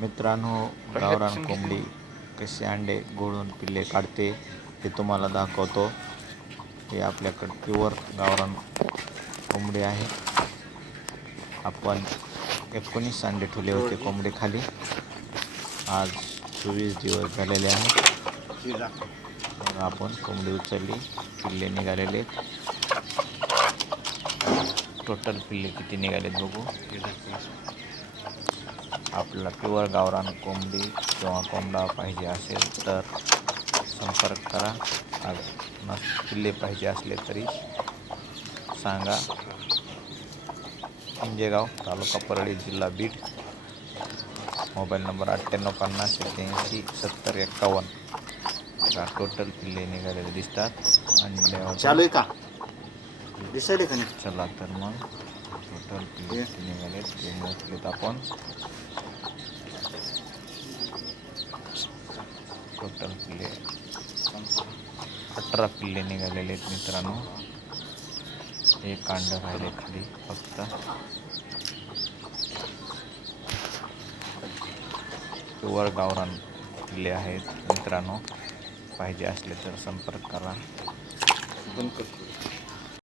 मित्रांनो, गावरान कोंबडी कसे अंडे गोळून पिल्ले काढते हे तुम्हाला दाखवतो. हे आपल्याकडे प्युअर गावरान कोंबडी आहे. आपण 19 अंडे ठेवले होते कोंबडी खाली. आज 24 दिवस झालेले आहेत. मग आपण कोंबडी उचलली, पिल्ले निघालेले. टोटल पिल्ले किती निघालेत बघू. आपल्याला प्युअर गावरान कोंबडी किंवा कोंबडा पाहिजे असेल तर संपर्क करा. पिल्ले पाहिजे असले तरी सांगा. इंजेगाव, तालुका परळी, जिल्हा बीड. Mobile number 9850877051. टोटल पिल्ले निघालेले दिसतात. अंड्यावर चालू आहे का दिसायले का नाही? चला तर मग टोटल पिल्ले निघाले ते मोजलेत आपण. टोटल पिल्ले 18 पिल्ले निघालेले आहेत मित्रांनो. एक अंड राहिले खाली फक्त. प्युअर गावरान पिल्ले आहेत मित्रांनो. पाहिजे असले तर संपर्क करा. बंद कर.